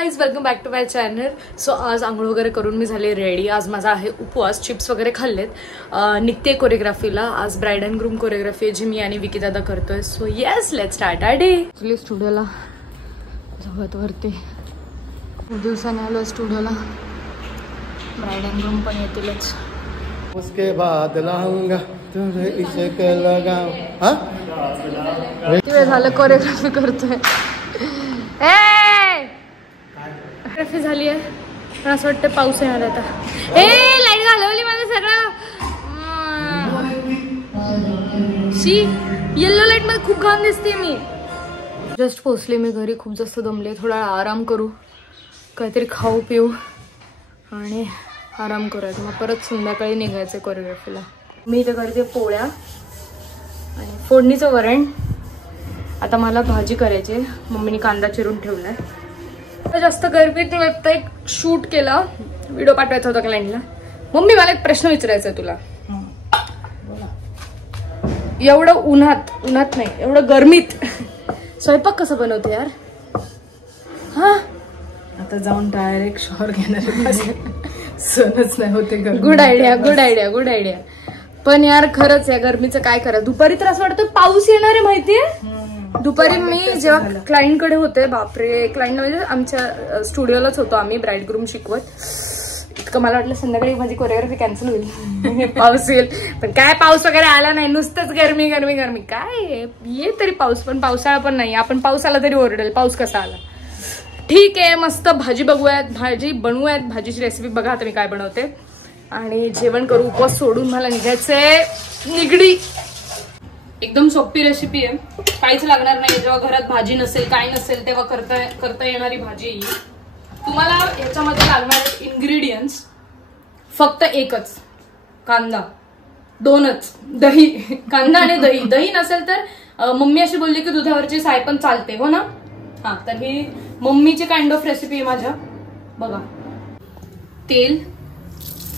Guys, welcome back to my channel. So आज आंघोळ वगैरे करून मी झाले रेडी. आज माझा आहे उपवास. चिप्स वगैरे खाल्लेत. निघते कोरिओग्राफीला. आज ब्राइड अँड ग्रूम कोरिओग्राफी आहे जी मी आणि विकी दादा करतोय. So yes, let's start our day. Actually स्टुडिओला जावत वरती खूप दिवसाने आलो स्टुडिओला. ब्राइड अँड ग्रूम पण येतीलच. उसके बाद लाऊंगा तुझे इश्क लगाऊं. हां, किती वेळ झालं कोरिओग्राफी करतोय. कोरिओग्राफी झाली आहे पण असं वाटतं पाऊस येणार आता. लाईट घालवली माझं सगळं. शी येल्लो लाईट मध्ये खूप घाण दिसते मी. जस्ट पोचले मी घरी. खूप जास्त दमले. थोडा आराम करू, काहीतरी खाऊ पिऊ आणि आराम करायचं. मग परत संध्याकाळी निघायचं कोरिओग्राफीला. मी इथे करते पोळ्या आणि फोडणीचं वरण. आता मला भाजी करायची. मम्मीने कांदा चिरून ठेवलाय. जास्त गरमीत आता एक शूट केला. व्हिडिओ पाठवायचा होता क्लायंटला. मम्मी, मला एक प्रश्न विचारायचा आहे तुला. एवढं उन्हात नाही, एवढं गरमीत स्वयंपाक कसं बनवते यार? हा, आता जाऊन डायरेक्ट शॉवर घेणार. सणच नाही होते. Good idea. पण यार खरंच या गरमीचं काय करा. दुपारी तर असं वाटतं पाऊस येणार आहे माहितीये. दुपारी मी जेव्हा क्लायंट कडे होते, बापरे, क्लायंट म्हणजे आमच्या स्टुडिओलाच होतो आम्ही ब्राइड ग्रूम शिकवत. इतकं मला वाटलं संध्याकाळी माझी कोरिओग्राफी कॅन्सल होईल. पाऊस येईल, पण काय पाऊस वगैरे आला नाही. नुसतंच गरमी. काय ये तरी पाऊस, पण पावसाळा पण नाही. आपण पाऊस आला तरी ओरडेल, पाऊस कसा आला. ठीक आहे, मस्त भाजी बनवूयात. भाजीची रेसिपी बघा आता मी काय बनवते आणि जेवण करू. उपवास सोडून मला निघायचंय निगडी. एकदम सोपी रेसिपी आहे. काहीच लागणार नाही. जेव्हा घरात भाजी नसेल, काय नसेल, तेव्हा करता येणारी भाजी ही. तुम्हाला ह्याच्यामध्ये लागणार इन्ग्रेडियंट्स फक्त एकच, कांदा, दोनच, दही. कांदा आणि दही नसेल तर मम्मी अशी बोलली की दुधावरची साय पण चालते, हो ना. हा, तर ही मम्मीची काइंड ऑफ रेसिपी आहे माझ्या. बघा, तेल,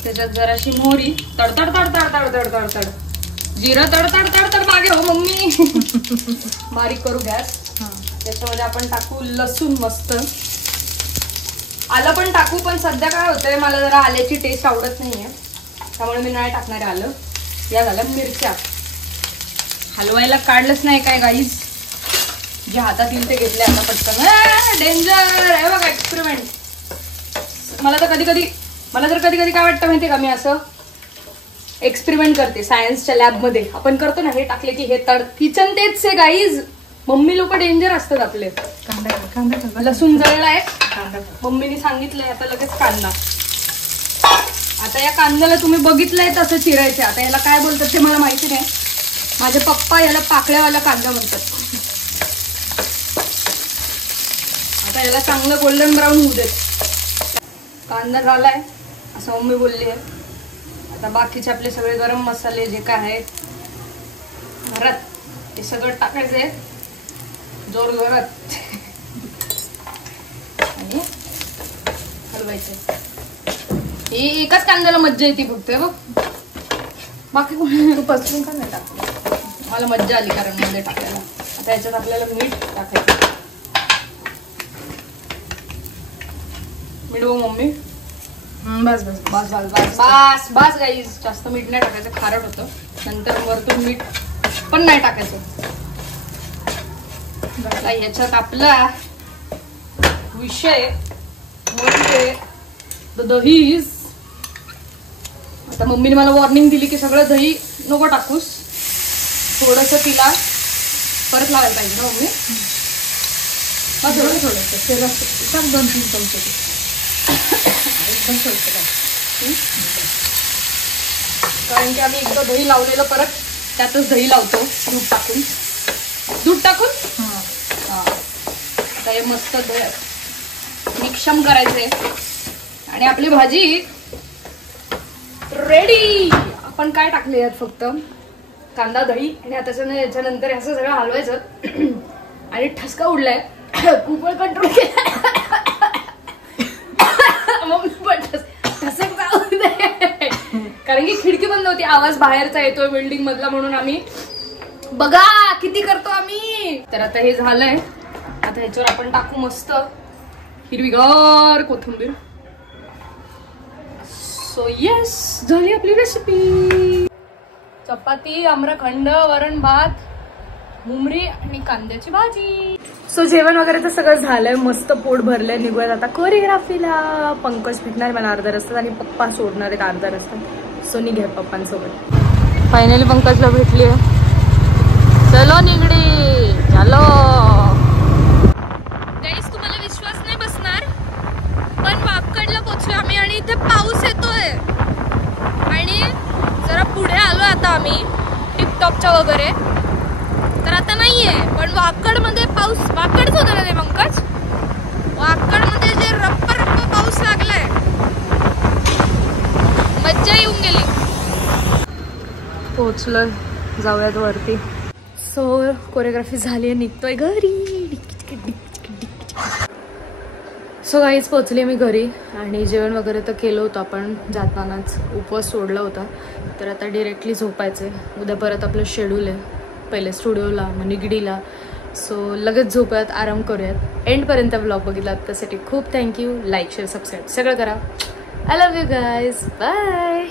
त्याच्यात जराशी मोहरी, तडतड, जिरं तडतड मागे हो मम्मी. बारीक करू गॅस. त्याच्यामध्ये आपण टाकू लसूण मस्त. आलं पण टाकू, पण सध्या काय होतंय, मला जरा आल्याची टेस्ट आवडत नाहीये, त्यामुळे मी नाही टाकणार आलं. या झाल्या मिरच्या. हलवायला काढलंच नाही काय गाईज. जे हातात येईल ते घेतले आता पटकन. डेंजर आहे बघा एक्सपेरिमेंट. मला तर कधी कधी काय वाटतं माहितीये का, मी असं एक्सपेरिमेंट करते सायन्सच्या लॅबमध्ये. आपण करतो ना, हे टाकले की हे तड. किचन तेच आहे गाईज. मम्मी लोक डेंजर असतात आपले. लसूण जळलाय, मम्मीने सांगितलंय. आता लगेच कांदा. आता या कांद्याला तुम्ही बघितलंय तसं चिरायचे. आता याला काय बोलतात ते मला माहिती नाही. माझे पप्पा याला पाकळ्यावाला कांदा म्हणतात. आता याला चांगलं गोल्डन ब्राऊन होऊ देत. कांदा झालाय असं मम्मी बोलली आहे. आता बाकीचे आपले सगळे गरम मसाले जे काय आहेत घरात, ते सगळं टाकायचंय जोर जोरात आणि हलवायचंय. हे एकाच कांद्याला मज्जा येते फक्त. बघ, बाकी कोणी तू पसरून का नाही टाकलं. मला मज्जा आली कारण मध्ये टाकायला. आता याच्यात आपल्याला मीठ टाकायचं. मीठ बघ मम्मी. बस गाईज. जास्त मीठ नाही टाकायचं, खारट होतं. नंतर वरतून मीठ पण नाही टाकायचं. ह्याच्यात आपला विषय म्हणजे दही. आता मम्मीने मला वॉर्निंग दिली की सगळं दही नको टाकूस. थोडस तिला परत लावायला पाहिजे ना मम्मी. थोडस 2-3 चमचे. कारण की आम्ही एकदा दही लावलेलं परत त्यातच दही लावतो. दूध टाकून आता हे मस्त मिक्सम करायचंय आणि आपली भाजी रेडी. आपण काय टाकले यात फक्त कांदा, दही आणि आता याच्यानंतर असं सगळं हलवायचं. आणि ठसका उडलाय. खूप वेळ कंट्रोल केला. कारण की खिडकी बंद होती, आवाज बाहेरचा येतोय बिल्डिंग मधला, म्हणून आम्ही बघा किती करतो आम्ही. तर आता हे झालंय. आता ह्याच्यावर आपण टाकू मस्त हिरवीगार कोथिंबीर. सो येस, झाली आपली रेसिपी. चपाती, आम्रखंड, वरण भात, मुमरी आणि कांद्याची भाजी. सो जेवण वगैरे तर सगळं झालंय, मस्त पोट भरलंय. निघूयात आता कोरिओग्राफीला. पंकज भेटणार मला अर्धा रस्त्यात आणि पप्पा सोडणार एक अर्धा रस्त्यात. सो निघे पप्पांसोबत. फायनली पंकजला भेटली. चलो निगडी, चलो. गाईस तुम्हाला विश्वास नाही बसणार, पण वापकडला पोहोचलो आम्ही आणि इथे पाऊस येतोय. आणि जरा पुढे आलो आता आम्ही टिपटॉपच्या वगैरे, तर आता नाहीये. पण वाकड मध्ये पाऊस, वाकडच होता ना ते पंकज, वाकड मध्ये जे रप्पा रप्पा पाऊस लागलाय, मज्जा येऊन गेली. पोहोचलोय, जाऊयात वरती. सो कोरिओग्राफी झाली, निघतोय घरी. सो गाईच पोहोचले मी घरी आणि जेवण वगैरे तर केलं होतं आपण जातानाच, उपवास सोडला होता. तर आता डिरेक्टली झोपायचं आहे. उद्या परत आपलं शेड्यूल आहे, पहिले स्टुडिओला मग निगडीला. सो लगेच झोपूयात, आराम करूयात. एंडपर्यंत ब्लॉग बघितला त्यासाठी खूप थँक्यू. लाईक शेअर सबस्क्राईब सगळं करा. I love you guys, bye.